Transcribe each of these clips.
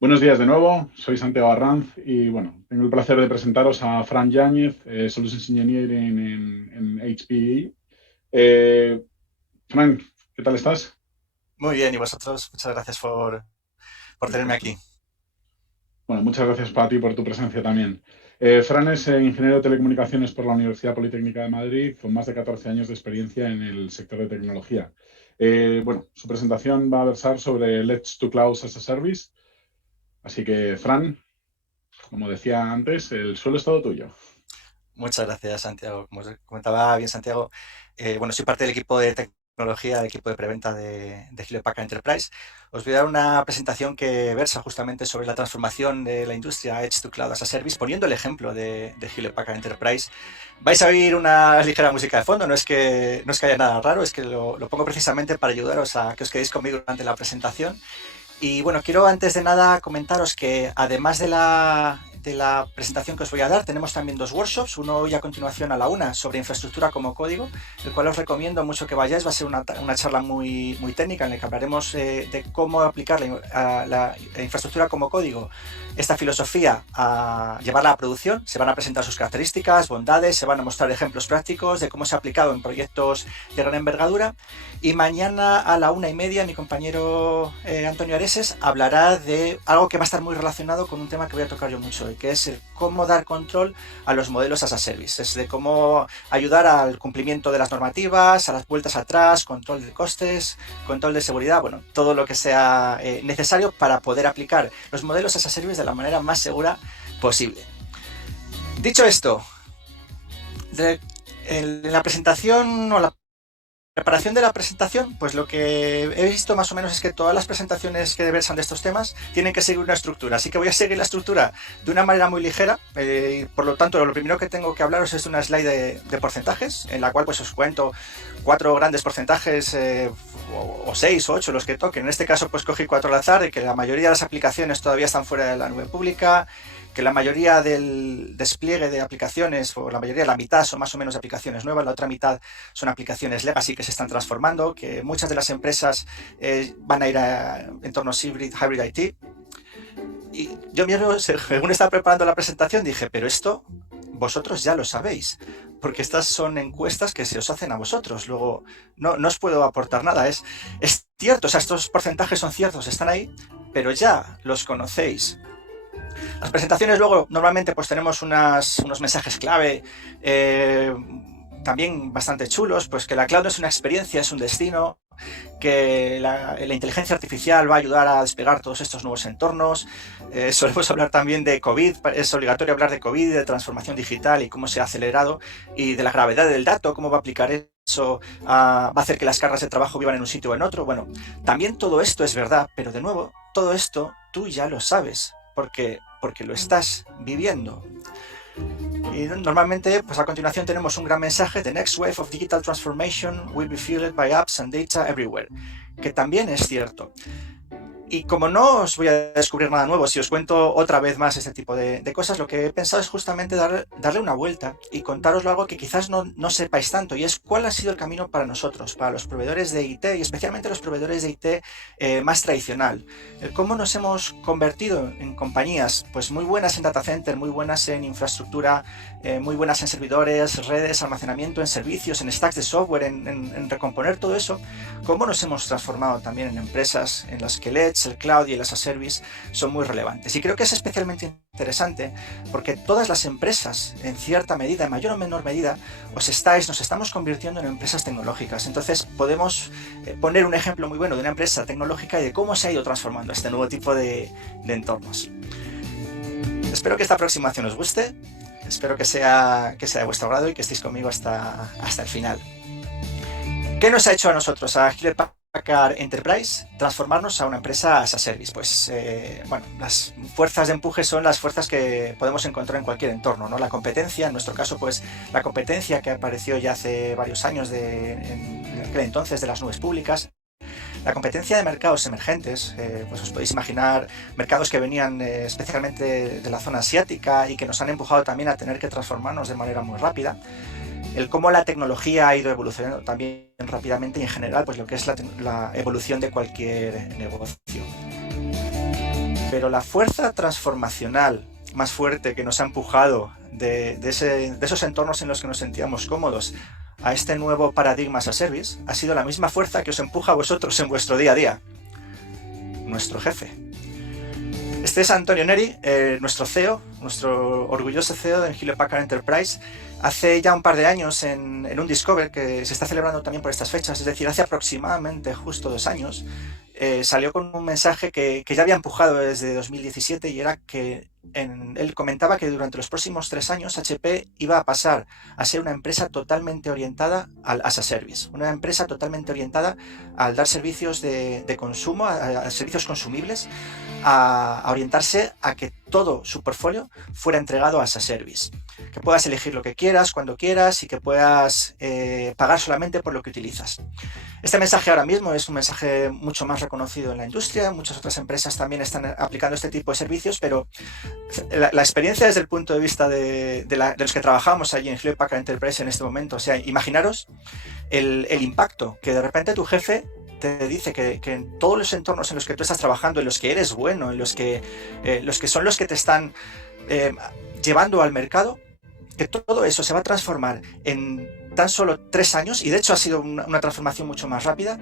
Buenos días de nuevo, soy Santiago Arranz y bueno, tengo el placer de presentaros a Fran Yáñez, Solutions Engineer en HPE. Eh, Fran, ¿qué tal estás? Muy bien, y vosotros, muchas gracias por tenerme Perfecto. aquí. Bueno, muchas gracias para ti por tu presencia también. Fran es ingeniero de telecomunicaciones por la Universidad Politécnica de Madrid, con más de 14 años de experiencia en el sector de tecnología. Bueno, su presentación va a versar sobre Let's to Cloud as a Service. Así que, Fran, como decía antes, el suelo es todo tuyo. Muchas gracias, Santiago. Como os comentaba bien Santiago, bueno, soy parte del equipo de tecnología, del equipo de preventa de Hewlett Packard Enterprise. Os voy a dar una presentación que versa justamente sobre la transformación de la industria Edge to Cloud as a Service, poniendo el ejemplo de Hewlett Packard Enterprise. Vais a oír una ligera música de fondo, no es que haya nada raro, es que lo pongo precisamente para ayudaros a que os quedéis conmigo durante la presentación. Y bueno, quiero antes de nada comentaros que además de la presentación que os voy a dar, tenemos también dos workshops, uno hoy a continuación a la una sobre infraestructura como código, el cual os recomiendo mucho que vayáis, va a ser una charla muy técnica en la que hablaremos de cómo aplicar la infraestructura como código, esta filosofía a llevarla a producción, se van a presentar sus características, bondades, se van a mostrar ejemplos prácticos de cómo se ha aplicado en proyectos de gran envergadura. Y mañana a la 1:30 mi compañero Antonio Areses hablará de algo que va a estar muy relacionado con un tema que voy a tocar yo mucho hoy, que es el cómo dar control a los modelos as a service, es de cómo ayudar al cumplimiento de las normativas, a las vueltas atrás, control de costes, control de seguridad, bueno, todo lo que sea necesario para poder aplicar los modelos as a service de la manera más segura posible. Dicho esto, en la presentación o la preparación de la presentación, pues lo que he visto más o menos es que todas las presentaciones que versan de estos temas tienen que seguir una estructura, así que voy a seguir la estructura de una manera muy ligera, por lo tanto lo primero que tengo que hablaros es de una slide de porcentajes, en la cual pues os cuento cuatro grandes porcentajes, o seis o ocho los que toquen. En este caso pues cogí cuatro al azar, de que la mayoría de las aplicaciones todavía están fuera de la nube pública, que la mayoría del despliegue de aplicaciones, o la mayoría, la mitad son más o menos aplicaciones nuevas, la otra mitad son aplicaciones legacy que se están transformando, que muchas de las empresas van a ir a entornos hybrid IT. Y yo mismo, según estaba preparando la presentación, dije, pero esto vosotros ya lo sabéis, porque estas son encuestas que se os hacen a vosotros. Luego, no os puedo aportar nada. Es cierto, o sea, estos porcentajes son ciertos, están ahí, pero ya los conocéis. Las presentaciones luego normalmente pues tenemos unos mensajes clave, también bastante chulos, pues que la cloud no es una experiencia, es un destino, que la inteligencia artificial va a ayudar a desplegar todos estos nuevos entornos. Solemos hablar también de COVID, es obligatorio hablar de COVID, de transformación digital y cómo se ha acelerado, y de la gravedad del dato, cómo va a aplicar eso, va a hacer que las cargas de trabajo vivan en un sitio o en otro. Bueno, también todo esto es verdad, pero de nuevo, todo esto tú ya lo sabes, porque lo estás viviendo. Y normalmente, pues a continuación tenemos un gran mensaje: The next wave of digital transformation will be fueled by apps and data everywhere, que también es cierto. Y como no os voy a descubrir nada nuevo, si os cuento otra vez más este tipo de cosas, lo que he pensado es justamente darle una vuelta y contaroslo algo que quizás no sepáis tanto, y es cuál ha sido el camino para nosotros, para los proveedores de IT, y especialmente los proveedores de IT más tradicional. Cómo nos hemos convertido en compañías pues muy buenas en data center, muy buenas en infraestructura, muy buenas en servidores, redes, almacenamiento, en servicios, en stacks de software, en recomponer todo eso. Cómo nos hemos transformado también en empresas en las que el Edge, el Cloud y el as a Service son muy relevantes. Y creo que es especialmente interesante porque todas las empresas, en cierta medida, en mayor o menor medida, nos estamos convirtiendo en empresas tecnológicas. Entonces podemos poner un ejemplo muy bueno de una empresa tecnológica y de cómo se ha ido transformando este nuevo tipo de entornos. Espero que esta aproximación os guste, espero que sea de vuestro agrado y que estéis conmigo hasta el final. ¿Qué nos ha hecho a nosotros, a Hewlett Packard Enterprise, transformarnos a una empresa as a service? Pues, bueno, las fuerzas de empuje son las fuerzas que podemos encontrar en cualquier entorno, ¿no? La competencia, en nuestro caso, pues la competencia que apareció ya hace varios años en aquel entonces de las nubes públicas. La competencia de mercados emergentes, pues os podéis imaginar mercados que venían especialmente de la zona asiática y que nos han empujado también a tener que transformarnos de manera muy rápida. El cómo la tecnología ha ido evolucionando también rápidamente, y en general pues lo que es la evolución de cualquier negocio. Pero la fuerza transformacional más fuerte que nos ha empujado de esos entornos en los que nos sentíamos cómodos a este nuevo paradigma as a service ha sido la misma fuerza que os empuja a vosotros en vuestro día a día. Nuestro jefe. Este es Antonio Neri, nuestro CEO, nuestro orgulloso CEO de Hewlett Packard Enterprise. Hace ya un par de años en un Discover que se está celebrando también por estas fechas, es decir, hace aproximadamente justo 2 años, salió con un mensaje que ya había empujado desde 2017 y era que él comentaba que durante los próximos 3 años HP iba a pasar a ser una empresa totalmente orientada al as a service, una empresa totalmente orientada al dar servicios de consumo, a servicios consumibles, a orientarse a que todo su portfolio fuera entregado as a service, que puedas elegir lo que quieras, cuando quieras y que puedas pagar solamente por lo que utilizas. Este mensaje ahora mismo es un mensaje mucho más reconocido en la industria, muchas otras empresas también están aplicando este tipo de servicios, pero la experiencia desde el punto de vista de los que trabajamos allí en Hewlett Packard Enterprise en este momento, o sea, imaginaros el impacto que de repente tu jefe te dice que en todos los entornos en los que tú estás trabajando, en los que eres bueno, en los que son los que te están llevando al mercado, que todo eso se va a transformar en tan solo 3 años, y de hecho ha sido una transformación mucho más rápida,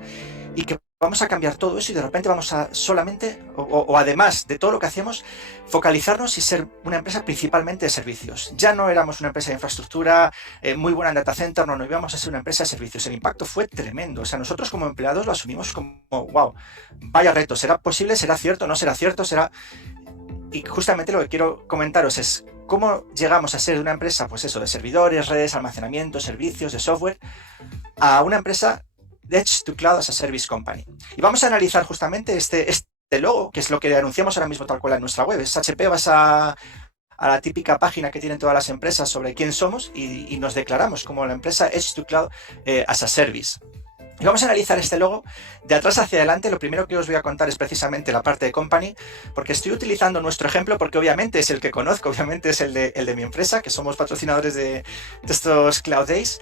y que vamos a cambiar todo eso y de repente vamos a solamente, o además de todo lo que hacemos, focalizarnos y ser una empresa principalmente de servicios. Ya no éramos una empresa de infraestructura muy buena en data center, no íbamos a ser una empresa de servicios. El impacto fue tremendo. O sea, nosotros como empleados lo asumimos como, wow, vaya reto, ¿será posible? ¿Será cierto? ¿No será cierto? ¿Será...? Y justamente lo que quiero comentaros es cómo llegamos a ser una empresa, pues eso, de servidores, redes, almacenamiento, servicios, de software, a una empresa de Edge to Cloud as a Service Company. Y vamos a analizar justamente este logo, que es lo que anunciamos ahora mismo tal cual en nuestra web. Es HP, vas a la típica página que tienen todas las empresas sobre quién somos y nos declaramos como la empresa Edge to Cloud as a Service. Y vamos a analizar este logo de atrás hacia adelante. Lo primero que os voy a contar es precisamente la parte de company, porque estoy utilizando nuestro ejemplo porque obviamente es el que conozco, obviamente es el de mi empresa, que somos patrocinadores de estos Cloud Days,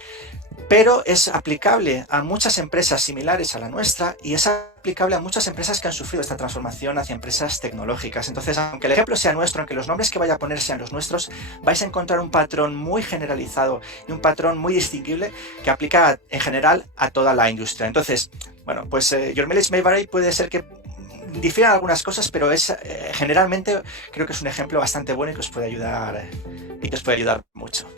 pero es aplicable a muchas empresas similares a la nuestra y es aplicable a muchas empresas que han sufrido esta transformación hacia empresas tecnológicas. Entonces, aunque el ejemplo sea nuestro, aunque los nombres que vaya a poner sean los nuestros, vais a encontrar un patrón muy generalizado y un patrón muy distinguible que aplica en general a toda la industria. Entonces, bueno, pues Your Mileage May Vary puede ser que difieran algunas cosas, pero es generalmente creo que es un ejemplo bastante bueno y que os puede ayudar mucho.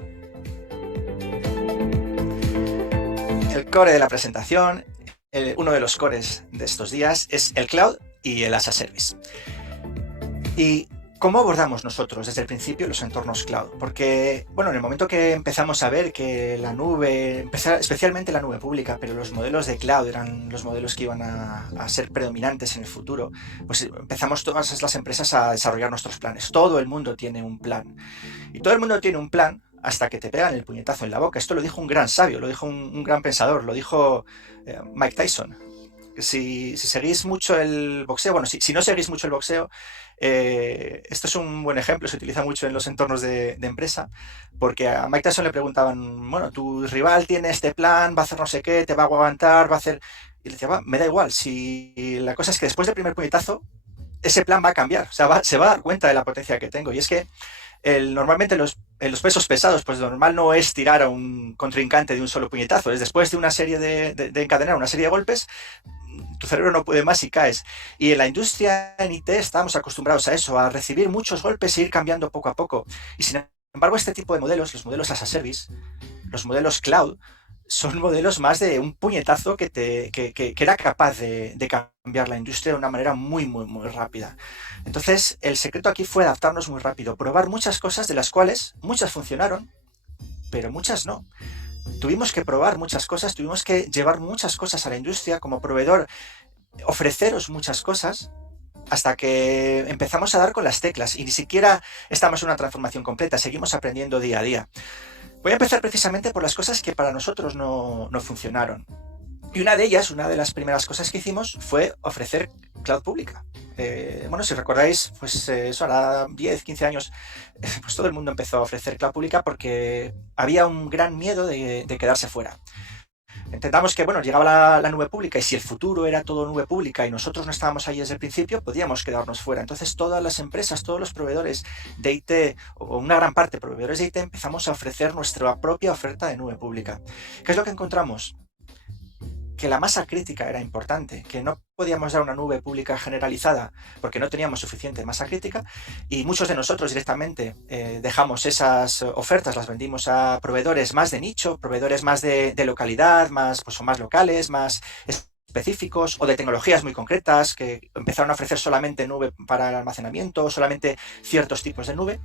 El core de la presentación, uno de los cores de estos días es el cloud y el as a service. ¿Y cómo abordamos nosotros desde el principio los entornos cloud? Porque, bueno, en el momento que empezamos a ver que la nube, especialmente la nube pública, pero los modelos de cloud eran los modelos que iban a ser predominantes en el futuro, pues empezamos todas las empresas a desarrollar nuestros planes. Todo el mundo tiene un plan. Y todo el mundo tiene un plan hasta que te pegan el puñetazo en la boca. Esto lo dijo un gran sabio, lo dijo un gran pensador, lo dijo Mike Tyson. Si seguís mucho el boxeo, bueno, si no seguís mucho el boxeo, esto es un buen ejemplo, se utiliza mucho en los entornos de empresa, porque a Mike Tyson le preguntaban, bueno, tu rival tiene este plan, va a hacer no sé qué, te va a aguantar, va a hacer... Y le decía, me da igual, si la cosa es que después del primer puñetazo, ese plan va a cambiar, o sea, se va a dar cuenta de la potencia que tengo. Y es que normalmente los pesos pesados, pues lo normal no es tirar a un contrincante de un solo puñetazo, es después de una serie de encadenar una serie de golpes, tu cerebro no puede más y caes. Y en la industria, en IT, estamos acostumbrados a eso, a recibir muchos golpes e ir cambiando poco a poco. Y sin embargo, este tipo de modelos, los modelos as a service, los modelos cloud, son modelos más de un puñetazo que era capaz de cambiar la industria de una manera muy, muy, muy rápida. Entonces, el secreto aquí fue adaptarnos muy rápido, probar muchas cosas de las cuales muchas funcionaron, pero muchas no. Tuvimos que probar muchas cosas, tuvimos que llevar muchas cosas a la industria como proveedor, ofreceros muchas cosas, hasta que empezamos a dar con las teclas y ni siquiera estamos en una transformación completa, seguimos aprendiendo día a día. Voy a empezar precisamente por las cosas que para nosotros no funcionaron. Y una de ellas, una de las primeras cosas que hicimos fue ofrecer cloud pública. Bueno, si recordáis, pues eso hará 10, 15 años, pues todo el mundo empezó a ofrecer cloud pública porque había un gran miedo de quedarse fuera. Entendamos que, bueno, llegaba la nube pública y si el futuro era todo nube pública y nosotros no estábamos ahí desde el principio, podíamos quedarnos fuera. Entonces todas las empresas, todos los proveedores de IT, o una gran parte de proveedores de IT, empezamos a ofrecer nuestra propia oferta de nube pública. ¿Qué es lo que encontramos? Que la masa crítica era importante, que no podíamos dar una nube pública generalizada porque no teníamos suficiente masa crítica y muchos de nosotros directamente dejamos esas ofertas, las vendimos a proveedores más de nicho, proveedores más de localidad, más, pues, o más locales, más específicos o de tecnologías muy concretas que empezaron a ofrecer solamente nube para el almacenamiento, solamente ciertos tipos de nube,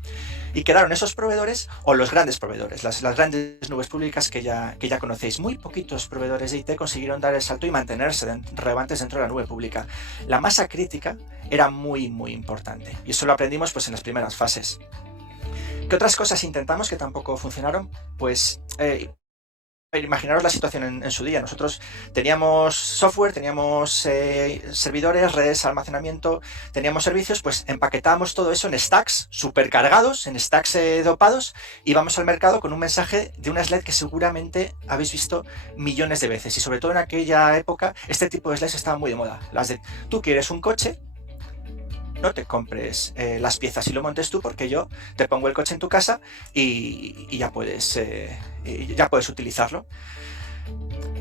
y quedaron esos proveedores o los grandes proveedores, las grandes nubes públicas que ya conocéis. Muy poquitos proveedores de IT consiguieron dar el salto y mantenerse relevantes dentro de la nube pública. La masa crítica era muy, muy importante y eso lo aprendimos pues en las primeras fases. ¿Qué otras cosas intentamos que tampoco funcionaron? Pues imaginaros la situación en su día. Nosotros teníamos software, teníamos servidores, redes de almacenamiento, teníamos servicios, pues empaquetábamos todo eso en stacks supercargados, en stacks dopados, y vamos al mercado con un mensaje de una slide que seguramente habéis visto millones de veces. Y sobre todo en aquella época, este tipo de slides estaba muy de moda. Las de, tú quieres un coche, no te compres las piezas y lo montes tú, porque yo te pongo el coche en tu casa y ya puedes utilizarlo.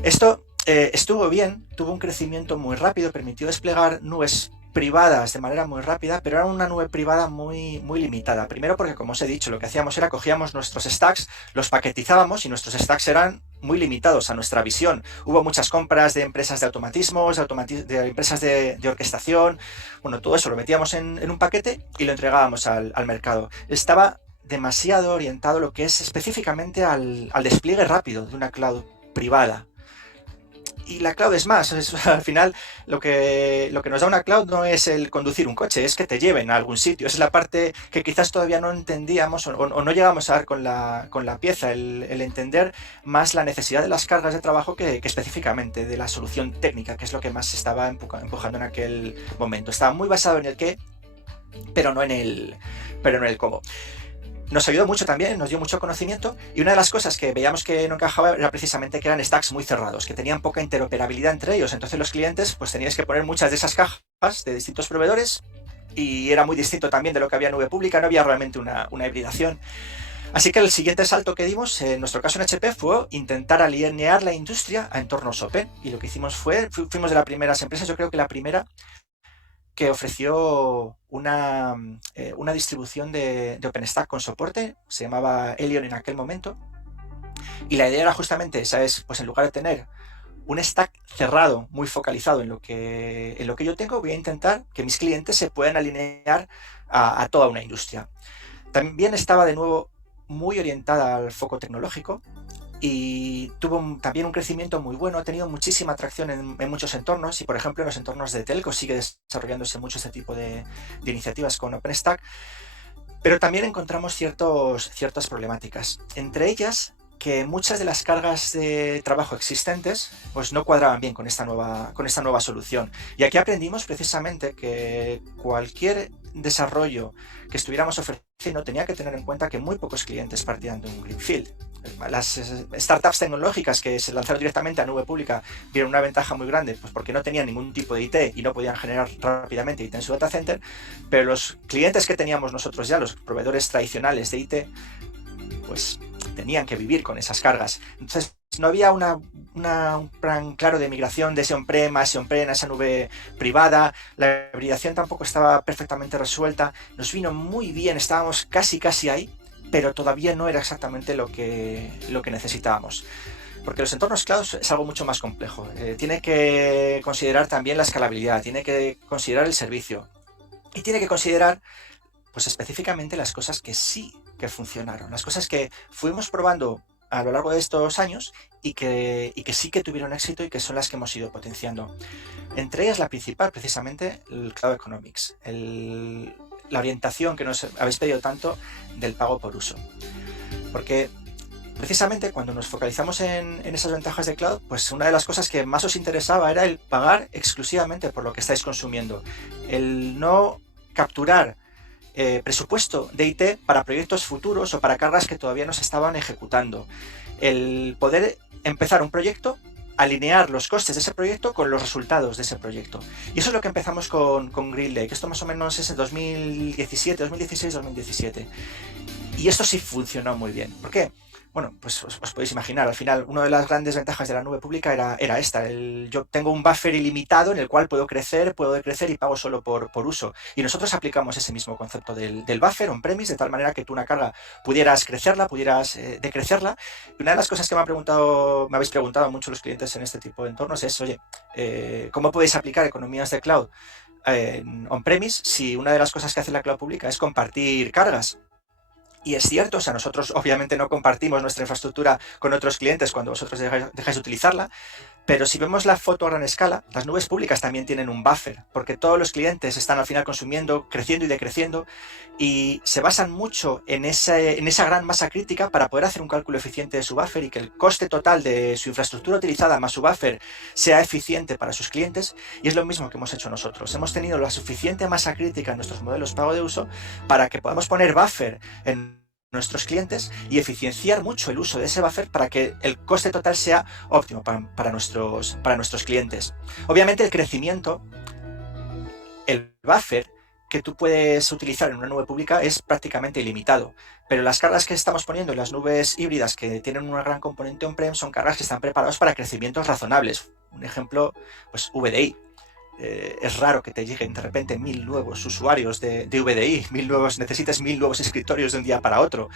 Esto estuvo bien, tuvo un crecimiento muy rápido, permitió desplegar nubes privadas de manera muy rápida, pero era una nube privada muy, muy limitada. Primero porque, como os he dicho, lo que hacíamos era cogíamos nuestros stacks, los paquetizábamos y nuestros stacks eran muy limitados a nuestra visión. Hubo muchas compras de empresas de automatismos, de empresas de orquestación. Bueno, todo eso lo metíamos en un paquete y lo entregábamos al mercado. Estaba demasiado orientado lo que es específicamente al despliegue rápido de una cloud privada. Y la cloud es más, al final lo que nos da una cloud no es el conducir un coche, es que te lleven a algún sitio. Esa es la parte que quizás todavía no entendíamos o no llegamos a ver con la pieza, el entender más la necesidad de las cargas de trabajo que específicamente de la solución técnica, que es lo que más se estaba empujando en aquel momento. Estaba muy basado en el qué, pero no en el cómo. Nos ayudó mucho también, nos dio mucho conocimiento, y una de las cosas que veíamos que no encajaba era precisamente que eran stacks muy cerrados, que tenían poca interoperabilidad entre ellos. Entonces los clientes pues teníais que poner muchas de esas cajas de distintos proveedores y era muy distinto también de lo que había en nube pública, no había realmente una hibridación. Así que el siguiente salto que dimos, en nuestro caso en HP, fue intentar alinear la industria a entornos open, y lo que hicimos fuimos de las primeras empresas, yo creo que la primera que ofreció una distribución de OpenStack con soporte, se llamaba Helion en aquel momento, y la idea era justamente esa, es, pues en lugar de tener un stack cerrado, muy focalizado en lo que yo tengo, voy a intentar que mis clientes se puedan alinear a toda una industria. También estaba de nuevo muy orientada al foco tecnológico, y tuvo también un crecimiento muy bueno, ha tenido muchísima atracción en muchos entornos, y por ejemplo en los entornos de telco sigue desarrollándose mucho este tipo de iniciativas con OpenStack, pero también encontramos ciertas problemáticas, entre ellas que muchas de las cargas de trabajo existentes pues no cuadraban bien con esta nueva solución. Y aquí aprendimos precisamente que cualquier desarrollo que estuviéramos ofreciendo tenía que tener en cuenta que muy pocos clientes partían de un greenfield. Las startups tecnológicas que se lanzaron directamente a nube pública vieron una ventaja muy grande, pues porque no tenían ningún tipo de IT y no podían generar rápidamente IT en su data center, pero los clientes que teníamos nosotros ya, los proveedores tradicionales de IT, pues tenían que vivir con esas cargas. Entonces no había un plan claro de migración de ese on-prem a ese on-prem, a esa nube privada. La hibridación tampoco estaba perfectamente resuelta. Nos vino muy bien, estábamos casi ahí, pero todavía no era exactamente lo que necesitábamos. Porque los entornos cloud es algo mucho más complejo. Tiene que considerar también la escalabilidad, tiene que considerar el servicio y tiene que considerar pues específicamente las cosas que sí que funcionaron, las cosas que fuimos probando a lo largo de estos años y que sí que tuvieron éxito y que son las que hemos ido potenciando. Entre ellas la principal, precisamente, el Cloud Economics, la orientación que nos habéis pedido tanto del pago por uso. Porque precisamente cuando nos focalizamos en esas ventajas de cloud, pues una de las cosas que más os interesaba era el pagar exclusivamente por lo que estáis consumiendo, el no capturar presupuesto de IT para proyectos futuros o para cargas que todavía no se estaban ejecutando, el poder empezar un proyecto alinear los costes de ese proyecto con los resultados de ese proyecto. Y eso es lo que empezamos con GreenLake. Esto más o menos es en 2017, 2016, 2017. Y esto sí funcionó muy bien. ¿Por qué? Bueno, pues os podéis imaginar, al final una de las grandes ventajas de la nube pública era esta. Yo tengo un buffer ilimitado en el cual puedo decrecer y pago solo por uso. Y nosotros aplicamos ese mismo concepto del buffer on-premise, de tal manera que tú una carga pudieras crecerla, pudieras decrecerla. Y una de las cosas que me habéis preguntado mucho los clientes en este tipo de entornos es, oye, ¿cómo podéis aplicar economías de cloud on-premise si una de las cosas que hace la cloud pública es compartir cargas? Y es cierto, o sea, nosotros obviamente no compartimos nuestra infraestructura con otros clientes cuando vosotros dejáis de utilizarla, pero si vemos la foto a gran escala, las nubes públicas también tienen un buffer, porque todos los clientes están al final consumiendo, creciendo y decreciendo, y se basan mucho en esa gran masa crítica para poder hacer un cálculo eficiente de su buffer y que el coste total de su infraestructura utilizada más su buffer sea eficiente para sus clientes, y es lo mismo que hemos hecho nosotros. Hemos tenido la suficiente masa crítica en nuestros modelos pago de uso para que podamos poner buffer en nuestros clientes y eficienciar mucho el uso de ese buffer para que el coste total sea óptimo para nuestros clientes. Obviamente el crecimiento, el buffer que tú puedes utilizar en una nube pública es prácticamente ilimitado, pero las cargas que estamos poniendo en las nubes híbridas que tienen una gran componente on-prem son cargas que están preparadas para crecimientos razonables. Un ejemplo, pues VDI. Es raro que te lleguen de repente 1000 nuevos usuarios de VDI, necesites 1000 nuevos escritorios de un día para otro.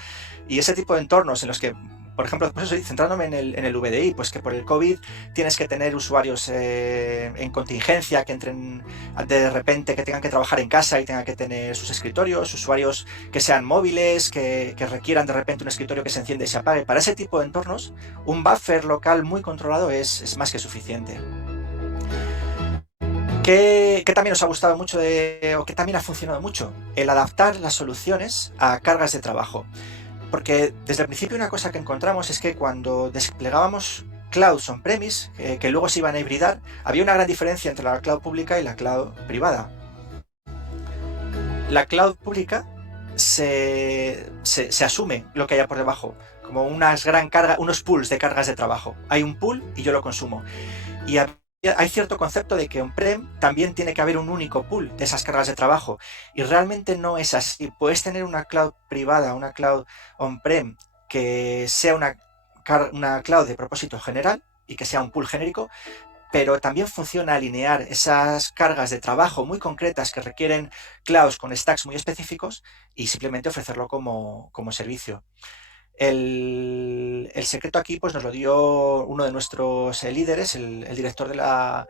Y ese tipo de entornos en los que, por ejemplo, pues centrándome en el VDI, pues que por el COVID tienes que tener usuarios en contingencia, que entren de repente, que tengan que trabajar en casa y tengan que tener sus escritorios, usuarios que sean móviles, que requieran de repente un escritorio que se enciende y se apague. Para ese tipo de entornos, un buffer local muy controlado es más que suficiente. ¿Qué también os ha gustado mucho o que también ha funcionado mucho? El adaptar las soluciones a cargas de trabajo. Porque desde el principio una cosa que encontramos es que cuando desplegábamos clouds on-premise, que luego se iban a hibridar, había una gran diferencia entre la cloud pública y la cloud privada. La cloud pública se asume lo que haya por debajo, como unos pools de cargas de trabajo. Hay un pool y yo lo consumo. Y hay cierto concepto de que on-prem también tiene que haber un único pool de esas cargas de trabajo y realmente no es así. Puedes tener una cloud privada, una cloud on-prem que sea una cloud de propósito general y que sea un pool genérico, pero también funciona alinear esas cargas de trabajo muy concretas que requieren clouds con stacks muy específicos y simplemente ofrecerlo como servicio. El secreto aquí pues nos lo dio uno de nuestros líderes, el director de la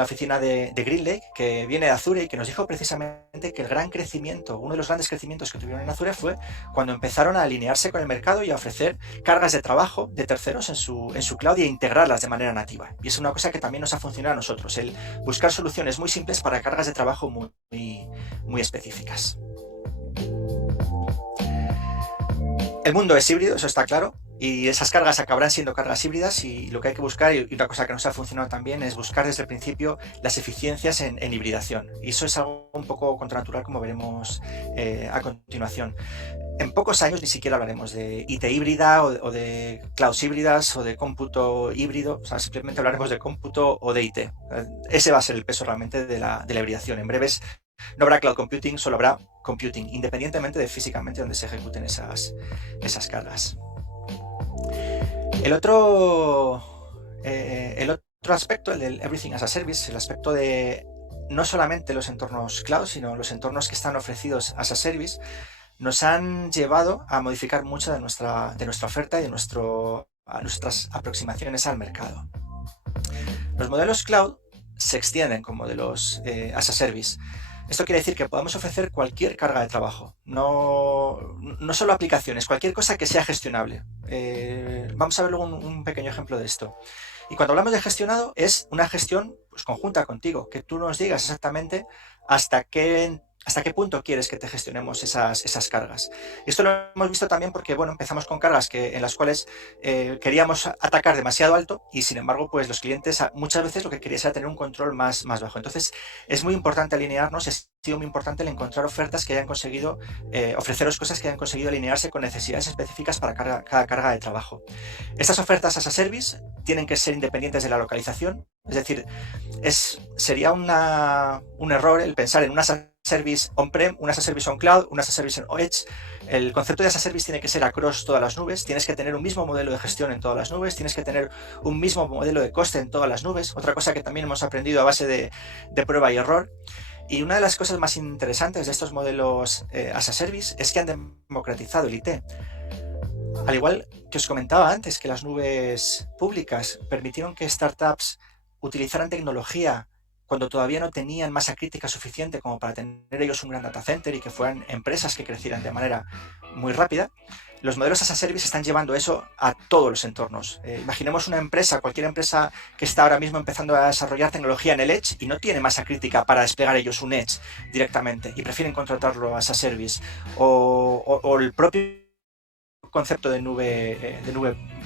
oficina de GreenLake, que viene de Azure y que nos dijo precisamente que uno de los grandes crecimientos que tuvieron en Azure fue cuando empezaron a alinearse con el mercado y a ofrecer cargas de trabajo de terceros en su cloud y a integrarlas de manera nativa. Y es una cosa que también nos ha funcionado a nosotros, el buscar soluciones muy simples para cargas de trabajo muy específicas. El mundo es híbrido, eso está claro, y esas cargas acabarán siendo cargas híbridas y lo que hay que buscar, y una cosa que nos ha funcionado también, es buscar desde el principio las eficiencias en hibridación. Y eso es algo un poco contranatural, como veremos a continuación. En pocos años ni siquiera hablaremos de IT híbrida o de clouds híbridas o de cómputo híbrido, o sea, simplemente hablaremos de cómputo o de IT. Ese va a ser el peso realmente de la hibridación. En breves no habrá cloud computing, solo habrá computing, independientemente de físicamente donde se ejecuten esas cargas. El otro aspecto, el del Everything as a Service, el aspecto de no solamente los entornos cloud, sino los entornos que están ofrecidos as a service, nos han llevado a modificar mucho de nuestra oferta y a nuestras aproximaciones al mercado. Los modelos cloud se extienden como modelos as a service. Esto quiere decir que podemos ofrecer cualquier carga de trabajo, no solo aplicaciones, cualquier cosa que sea gestionable. Vamos a ver luego un pequeño ejemplo de esto. Y cuando hablamos de gestionado, es una gestión pues, conjunta contigo, que tú nos digas exactamente hasta qué ¿Hasta qué punto quieres que te gestionemos esas cargas? Esto lo hemos visto también porque, bueno, empezamos con cargas en las cuales queríamos atacar demasiado alto y, sin embargo, pues los clientes muchas veces lo que querían era tener un control más bajo. Entonces, es muy importante alinearnos, ha sido muy importante el encontrar ofertas que hayan conseguido, ofreceros cosas que hayan conseguido alinearse con necesidades específicas para cada carga de trabajo. Estas ofertas as a service tienen que ser independientes de la localización, es decir, sería un error el pensar en una service on-prem, una as a service on-cloud, una as a service en Edge. El concepto de as a service tiene que ser across todas las nubes, tienes que tener un mismo modelo de gestión en todas las nubes, tienes que tener un mismo modelo de coste en todas las nubes, otra cosa que también hemos aprendido a base de prueba y error. Y una de las cosas más interesantes de estos modelos as a service es que han democratizado el IT. Al igual que os comentaba antes, que las nubes públicas permitieron que startups utilizaran tecnología cuando todavía no tenían masa crítica suficiente como para tener ellos un gran data center y que fueran empresas que crecieran de manera muy rápida, los modelos as a service están llevando eso a todos los entornos. Imaginemos una empresa, cualquier empresa que está ahora mismo empezando a desarrollar tecnología en el Edge y no tiene masa crítica para desplegar ellos un Edge directamente y prefieren contratarlo as a service. O el propio concepto de nube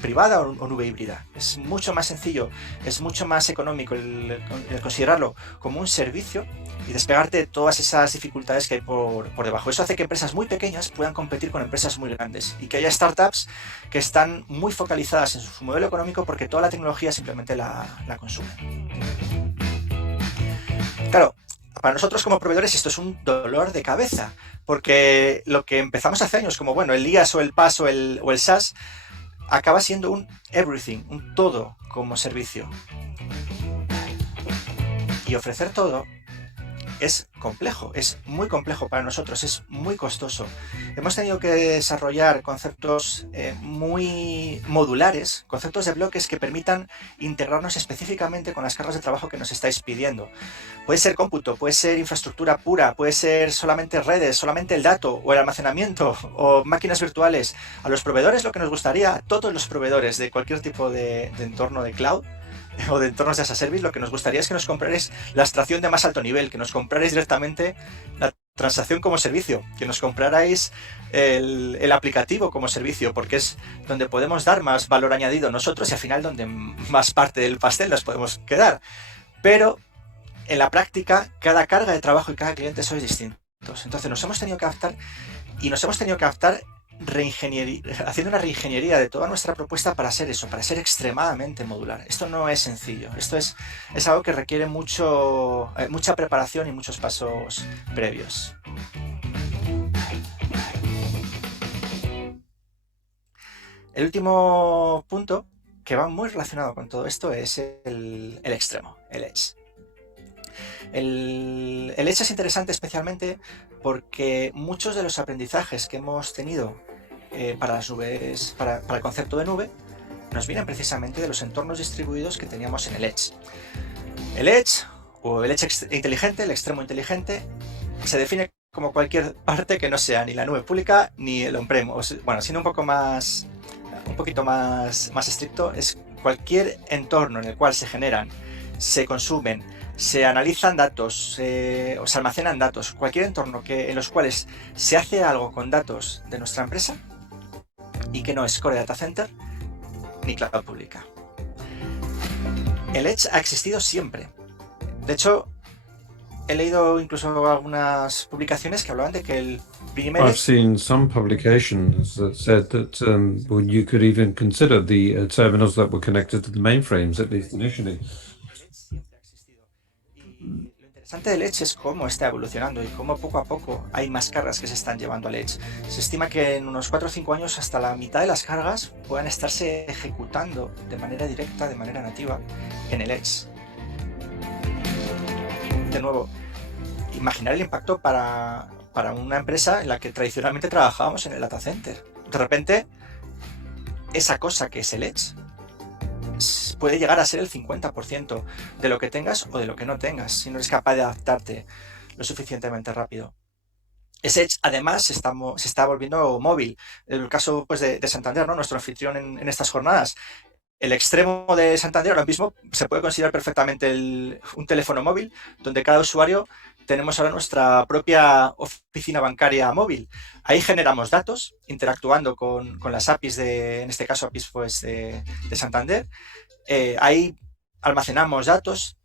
privada o nube híbrida. Es mucho más sencillo, es mucho más económico el considerarlo como un servicio y despegarte de todas esas dificultades que hay por debajo. Eso hace que empresas muy pequeñas puedan competir con empresas muy grandes y que haya startups que están muy focalizadas en su modelo económico porque toda la tecnología simplemente la consumen. Claro, para nosotros como proveedores esto es un dolor de cabeza, porque lo que empezamos hace años como, bueno, el IaaS o el PaaS o el SaaS, acaba siendo un everything, un todo como servicio. Y ofrecer todo es complejo, es muy complejo para nosotros, es muy costoso. Hemos tenido que desarrollar conceptos muy modulares, conceptos de bloques que permitan integrarnos específicamente con las cargas de trabajo que nos estáis pidiendo. Puede ser cómputo, puede ser infraestructura pura, puede ser solamente redes, solamente el dato o el almacenamiento o máquinas virtuales. A los proveedores lo que nos gustaría, a todos los proveedores de cualquier tipo de entorno de cloud, o de entornos de as a service, lo que nos gustaría es que nos comprarais la abstracción de más alto nivel, que nos comprarais directamente la transacción como servicio, que nos comprarais el aplicativo como servicio, porque es donde podemos dar más valor añadido nosotros y al final donde más parte del pastel nos podemos quedar. Pero en la práctica, cada carga de trabajo y cada cliente sois distintos. Entonces nos hemos tenido que adaptar y nos hemos tenido que adaptar haciendo una reingeniería de toda nuestra propuesta para ser eso, para ser extremadamente modular. Esto no es sencillo, esto es algo que requiere mucha preparación y muchos pasos previos. El último punto que va muy relacionado con todo esto es el extremo, el edge. El Edge es interesante especialmente porque muchos de los aprendizajes que hemos tenido para las nubes, para el concepto de nube, nos vienen precisamente de los entornos distribuidos que teníamos en el Edge. El Edge, o el Edge inteligente, el extremo inteligente, se define como cualquier parte que no sea ni la nube pública ni el on-prem. Bueno, siendo un poquito más estricto, es cualquier entorno en el cual se generan, se consumen, se analizan datos, o se almacenan datos, cualquier entorno en los cuales se hace algo con datos de nuestra empresa y que no es Core Data Center ni cloud pública. El Edge ha existido siempre. De hecho, he leído incluso algunas publicaciones que hablaban de que el primer... I've seen some publications that said that you could even consider the terminals that were connected to the mainframes, at least initially. Lo interesante del Edge es cómo está evolucionando y cómo poco a poco hay más cargas que se están llevando al Edge. Se estima que en unos 4 o 5 años hasta la mitad de las cargas puedan estarse ejecutando de manera directa, de manera nativa, en el Edge. De nuevo, imaginar el impacto para una empresa en la que tradicionalmente trabajábamos en el data center. De repente, esa cosa que es el Edge puede llegar a ser el 50% de lo que tengas o de lo que no tengas, si no eres capaz de adaptarte lo suficientemente rápido. Ese Edge, además, se está volviendo móvil. El caso pues, de Santander, ¿no? Nuestro anfitrión en estas jornadas. El extremo de Santander ahora mismo se puede considerar perfectamente un teléfono móvil donde cada usuario tenemos ahora nuestra propia oficina bancaria móvil. Ahí generamos datos interactuando con las APIs en este caso APIs pues, de Santander. Ahí almacenamos datos,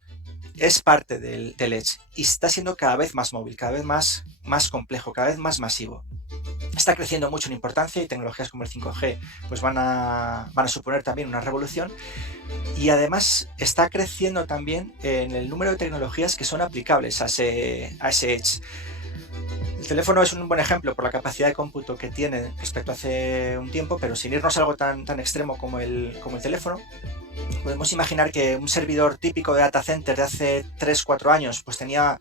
es parte del Edge y está siendo cada vez más móvil, cada vez más complejo, cada vez más masivo. Está creciendo mucho en importancia y tecnologías como el 5G pues van a suponer también una revolución, y además está creciendo también en el número de tecnologías que son aplicables a ese Edge. El teléfono es un buen ejemplo por la capacidad de cómputo que tiene respecto a hace un tiempo, pero sin irnos a algo tan extremo como el teléfono, podemos imaginar que un servidor típico de data center de hace 3-4 años pues tenía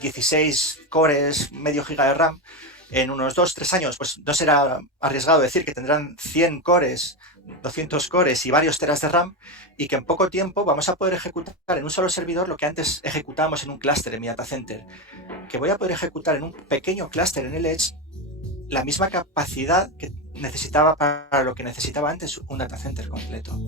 16 cores, medio giga de RAM. En unos 2-3 años, pues no será arriesgado decir que tendrán 100 cores, 200 cores y varios teras de RAM, y que en poco tiempo vamos a poder ejecutar en un solo servidor lo que antes ejecutábamos en un clúster en mi data center, que voy a poder ejecutar en un pequeño clúster en el Edge la misma capacidad que necesitaba para lo que necesitaba antes un data center completo.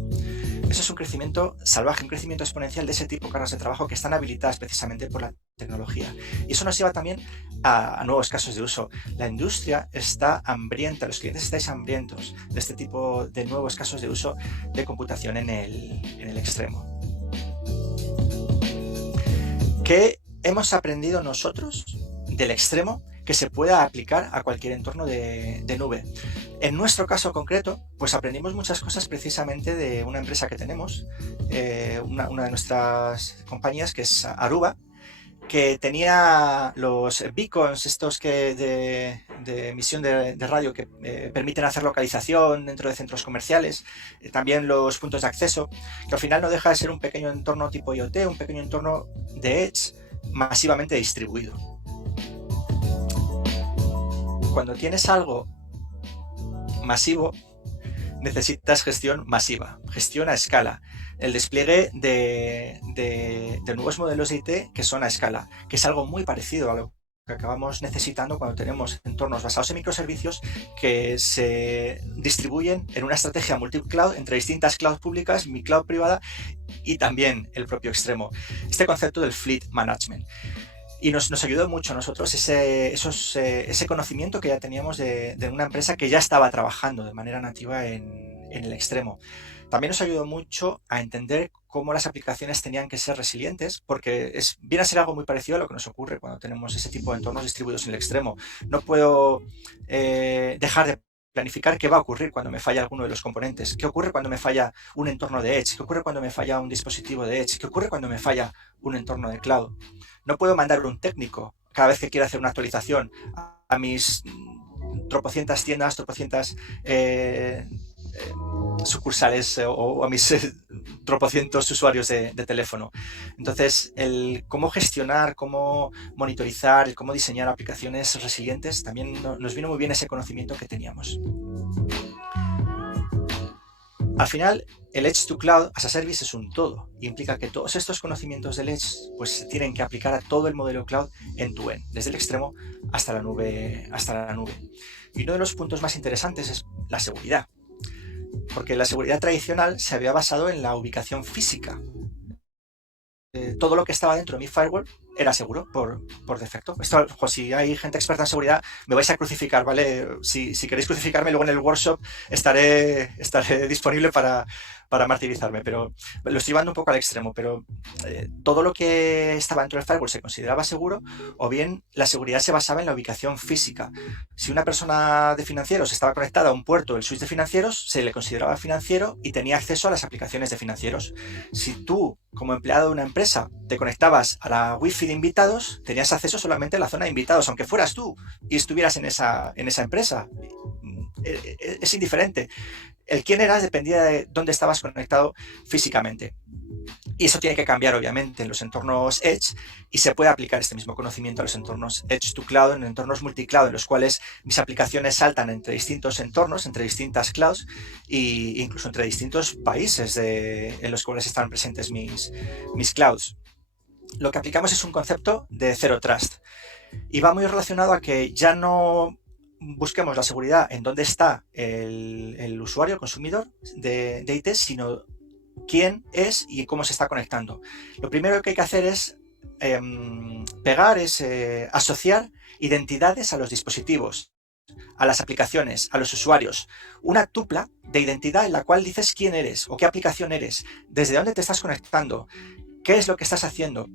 Eso es un crecimiento salvaje, un crecimiento exponencial de ese tipo de cargas de trabajo que están habilitadas precisamente por la tecnología. Y eso nos lleva también a nuevos casos de uso. La industria está hambrienta, los clientes estáis hambrientos de este tipo de nuevos casos de uso de computación en el extremo. ¿Qué hemos aprendido nosotros del extremo que se pueda aplicar a cualquier entorno de nube? En nuestro caso concreto, pues aprendimos muchas cosas precisamente de una empresa que tenemos, una de nuestras compañías, que es Aruba, que tenía los beacons estos de emisión de radio que permiten hacer localización dentro de centros comerciales, también los puntos de acceso, que al final no deja de ser un pequeño entorno tipo IoT, un pequeño entorno de Edge masivamente distribuido. Cuando tienes algo masivo, necesitas gestión masiva, gestión a escala, el despliegue de nuevos modelos de IT que son a escala, que es algo muy parecido a lo que acabamos necesitando cuando tenemos entornos basados en microservicios que se distribuyen en una estrategia multi-cloud entre distintas clouds públicas, mi cloud privada y también el propio extremo. Este concepto del fleet management. Y nos ayudó mucho a nosotros ese conocimiento que ya teníamos de una empresa que ya estaba trabajando de manera nativa en el extremo. También nos ayudó mucho a entender cómo las aplicaciones tenían que ser resilientes, porque viene a ser algo muy parecido a lo que nos ocurre cuando tenemos ese tipo de entornos distribuidos en el extremo. No puedo dejar de planificar qué va a ocurrir cuando me falla alguno de los componentes, qué ocurre cuando me falla un entorno de Edge, qué ocurre cuando me falla un dispositivo de Edge, qué ocurre cuando me falla un entorno de cloud. No puedo mandar un técnico cada vez que quiera hacer una actualización a mis tropocientas tiendas, tropocientas sucursales o a mis tropocientos usuarios de teléfono. Entonces, cómo gestionar, cómo monitorizar, cómo diseñar aplicaciones resilientes, también nos vino muy bien ese conocimiento que teníamos. Al final, el Edge to Cloud as a Service es un todo. Implica que todos estos conocimientos del Edge pues, se tienen que aplicar a todo el modelo cloud end-to-end, desde el extremo hasta la nube. Y uno de los puntos más interesantes es la seguridad, porque la seguridad tradicional se había basado en la ubicación física. Todo lo que estaba dentro de mi firewall era seguro por defecto. Esto, si hay gente experta en seguridad, me vais a crucificar, ¿vale? Si queréis crucificarme, luego en el workshop estaré disponible para martirizarme, pero lo estoy llevando un poco al extremo, pero todo lo que estaba dentro del firewall se consideraba seguro, o bien la seguridad se basaba en la ubicación física. Si una persona de financieros estaba conectada a un puerto del switch de financieros, se le consideraba financiero y tenía acceso a las aplicaciones de financieros. Si tú, como empleado de una empresa, te conectabas a la wifi de invitados, tenías acceso solamente a la zona de invitados, aunque fueras tú y estuvieras en esa empresa. Es indiferente. El quién eras dependía de dónde estabas conectado físicamente. Y eso tiene que cambiar, obviamente, en los entornos Edge, y se puede aplicar este mismo conocimiento a los entornos Edge to Cloud, en entornos multicloud, en los cuales mis aplicaciones saltan entre distintos entornos, entre distintas clouds, e incluso entre distintos países en los cuales están presentes mis clouds. Lo que aplicamos es un concepto de Zero Trust, y va muy relacionado a que ya no busquemos la seguridad en dónde está el usuario, el consumidor de IT, sino quién es y cómo se está conectando. Lo primero que hay que hacer es pegar, es asociar identidades a los dispositivos, a las aplicaciones, a los usuarios. Una tupla de identidad en la cual dices quién eres o qué aplicación eres, desde dónde te estás conectando, qué es lo que estás haciendo,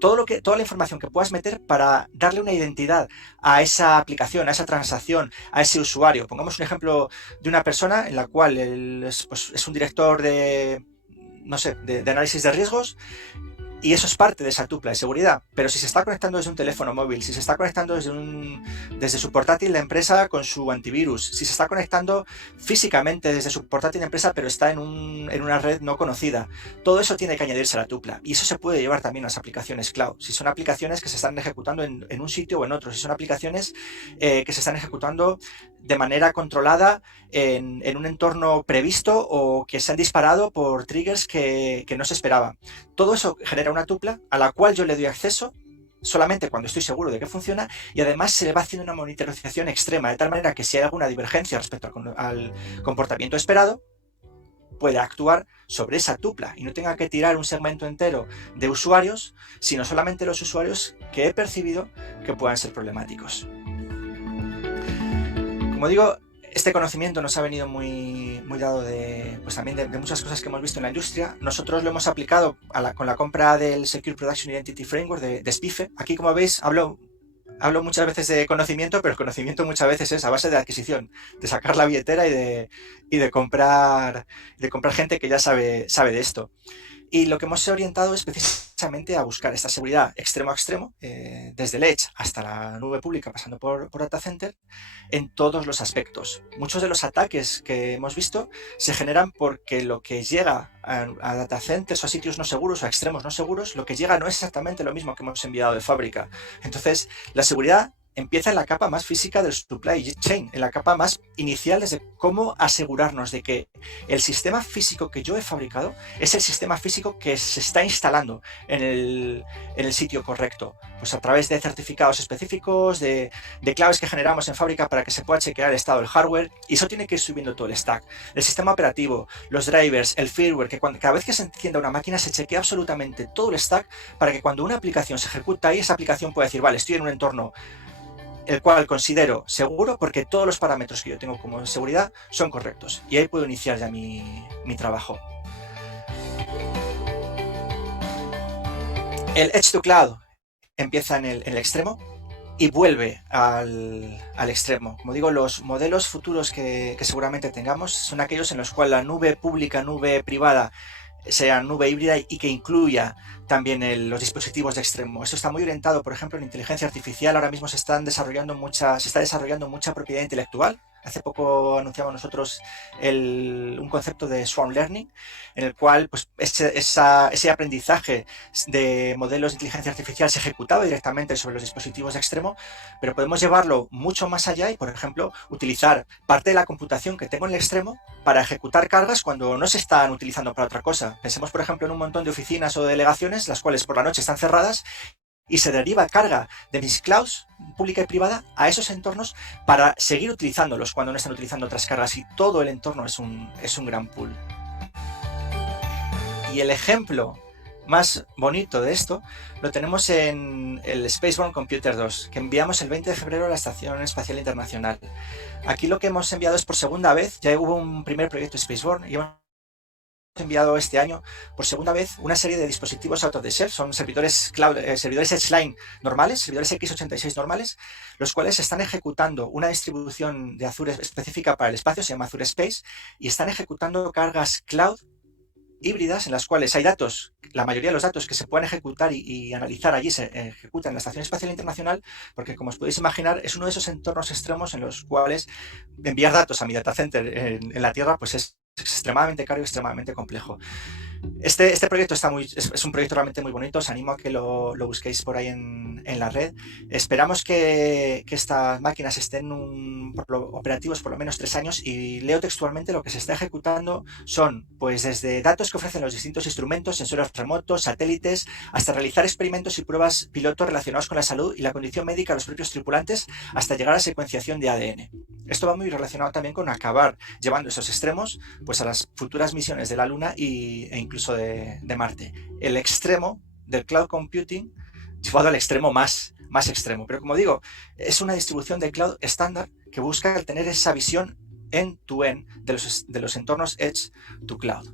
toda la información que puedas meter para darle una identidad a esa aplicación, a esa transacción, a ese usuario. Pongamos un ejemplo de una persona en la cual es un director de, no sé, de análisis de riesgos, y eso es parte de esa tupla de seguridad. Pero si se está conectando desde un teléfono móvil, si se está conectando desde su portátil de empresa con su antivirus, si se está conectando físicamente desde su portátil de empresa pero está en una red no conocida, todo eso tiene que añadirse a la tupla. Y eso se puede llevar también a las aplicaciones cloud. Si son aplicaciones que se están ejecutando en un sitio o en otro, si son aplicaciones que se están ejecutando de manera controlada en un entorno previsto o que se han disparado por triggers que no se esperaba. Todo eso genera una tupla a la cual yo le doy acceso solamente cuando estoy seguro de que funciona, y además se le va haciendo una monitorización extrema, de tal manera que si hay alguna divergencia respecto al comportamiento esperado, pueda actuar sobre esa tupla y no tenga que tirar un segmento entero de usuarios, sino solamente los usuarios que he percibido que puedan ser problemáticos. Como digo, este conocimiento nos ha venido muy dado pues también de muchas cosas que hemos visto en la industria. Nosotros lo hemos aplicado con la compra del Secure Production Identity Framework de SPIFE. Aquí, como veis, hablo muchas veces de conocimiento, pero el conocimiento muchas veces es a base de adquisición, de sacar la billetera y de comprar gente que ya sabe de esto. Y lo que hemos orientado es precisamente a buscar esta seguridad extremo a extremo, desde el Edge hasta la nube pública, pasando por Data Center, en todos los aspectos. Muchos de los ataques que hemos visto se generan porque lo que llega a Data Centers o a sitios no seguros o a extremos no seguros, lo que llega no es exactamente lo mismo que hemos enviado de fábrica. Entonces, la seguridad empieza en la capa más física del supply chain, en la capa más inicial, desde cómo asegurarnos de que el sistema físico que yo he fabricado es el sistema físico que se está instalando en el sitio correcto, pues a través de certificados específicos, de claves que generamos en fábrica para que se pueda chequear el estado del hardware, y eso tiene que ir subiendo todo el stack. El sistema operativo, los drivers, el firmware, que cada vez que se encienda una máquina se chequea absolutamente todo el stack para que cuando una aplicación se ejecuta ahí, esa aplicación pueda decir, vale, estoy en un entorno el cual considero seguro porque todos los parámetros que yo tengo como seguridad son correctos, y ahí puedo iniciar ya mi trabajo. El Edge to Cloud empieza en el extremo y vuelve al extremo. Como digo, los modelos futuros que seguramente tengamos son aquellos en los cuales la nube pública, nube privada, sea nube híbrida y que incluya también los dispositivos de extremo. Esto está muy orientado, por ejemplo, en inteligencia artificial. Ahora mismo se está desarrollando mucha propiedad intelectual. Hace poco anunciamos nosotros un concepto de Swarm Learning, en el cual pues, ese aprendizaje de modelos de inteligencia artificial se ejecutaba directamente sobre los dispositivos de extremo, pero podemos llevarlo mucho más allá y, por ejemplo, utilizar parte de la computación que tengo en el extremo para ejecutar cargas cuando no se están utilizando para otra cosa. Pensemos, por ejemplo, en un montón de oficinas o delegaciones, las cuales por la noche están cerradas, y se deriva carga de mis clouds pública y privada a esos entornos para seguir utilizándolos cuando no están utilizando otras cargas, y todo el entorno es un gran pool. Y el ejemplo más bonito de esto lo tenemos en el Spaceborne Computer 2, que enviamos el 20 de febrero a la Estación Espacial Internacional. Aquí lo que hemos enviado es por segunda vez, ya hubo un primer proyecto Spaceborne y hemos enviado este año por segunda vez una serie de dispositivos out of the shelf. Son servidores cloud, servidores Edgeline normales, servidores x86 normales, los cuales están ejecutando una distribución de Azure específica para el espacio, se llama Azure Space, y están ejecutando cargas cloud híbridas en las cuales hay datos, la mayoría de los datos que se pueden ejecutar y analizar allí se ejecutan en la Estación Espacial Internacional, porque, como os podéis imaginar, es uno de esos entornos extremos en los cuales enviar datos a mi data center en la Tierra pues es extremadamente caro y extremadamente complejo. Este proyecto es un proyecto realmente muy bonito. Os animo a que lo busquéis por ahí en la red. Esperamos que estas máquinas estén operativos por lo menos 3 años, y leo textualmente lo que se está ejecutando son pues desde datos que ofrecen los distintos instrumentos, sensores remotos, satélites, hasta realizar experimentos y pruebas pilotos relacionados con la salud y la condición médica de los propios tripulantes, hasta llegar a la secuenciación de ADN. Esto va muy relacionado también con acabar llevando esos extremos pues a las futuras misiones de la Luna e incluso de Marte. El extremo del cloud computing llevado al extremo más extremo. Pero como digo, es una distribución de cloud estándar que busca tener esa visión end-to-end de los entornos edge to cloud.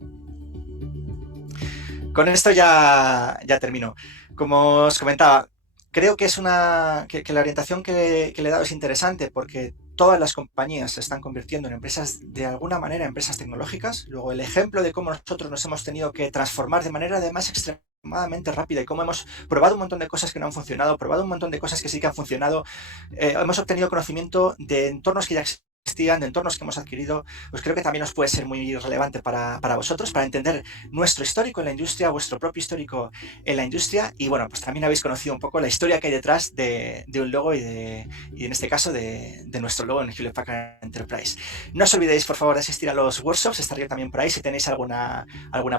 Con esto ya termino. Como os comentaba, creo que es que la orientación que le he dado es interesante porque todas las compañías se están convirtiendo en empresas, de alguna manera, empresas tecnológicas. Luego, el ejemplo de cómo nosotros nos hemos tenido que transformar de manera además extremadamente rápida y cómo hemos probado un montón de cosas que no han funcionado, probado un montón de cosas que sí que han funcionado. Hemos obtenido conocimiento de entornos que ya existían, de entornos que hemos adquirido. Pues creo que también os puede ser muy relevante para vosotros, para entender nuestro histórico en la industria, vuestro propio histórico en la industria. Y bueno, pues también habéis conocido un poco la historia que hay detrás de un logo y en este caso de nuestro logo en Hewlett Packard Enterprise. No os olvidéis, por favor, de asistir a los workshops. Estaré yo también por ahí si tenéis alguna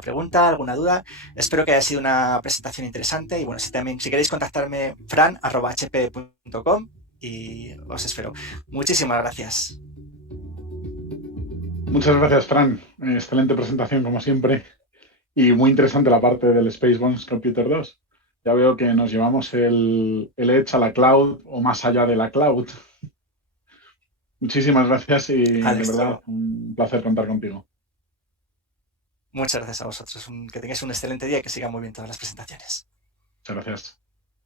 pregunta, alguna duda. Espero que haya sido una presentación interesante. Y bueno, si queréis contactarme, fran@hp.com, y os espero. Muchísimas gracias. Muchas gracias, Fran. Excelente presentación, como siempre. Y muy interesante la parte del Spacebones Computer 2. Ya veo que nos llevamos el Edge a la cloud o más allá de la cloud. Muchísimas gracias y de verdad un placer contar contigo. Muchas gracias a vosotros. Que tengáis un excelente día y que sigan muy bien todas las presentaciones. Muchas gracias.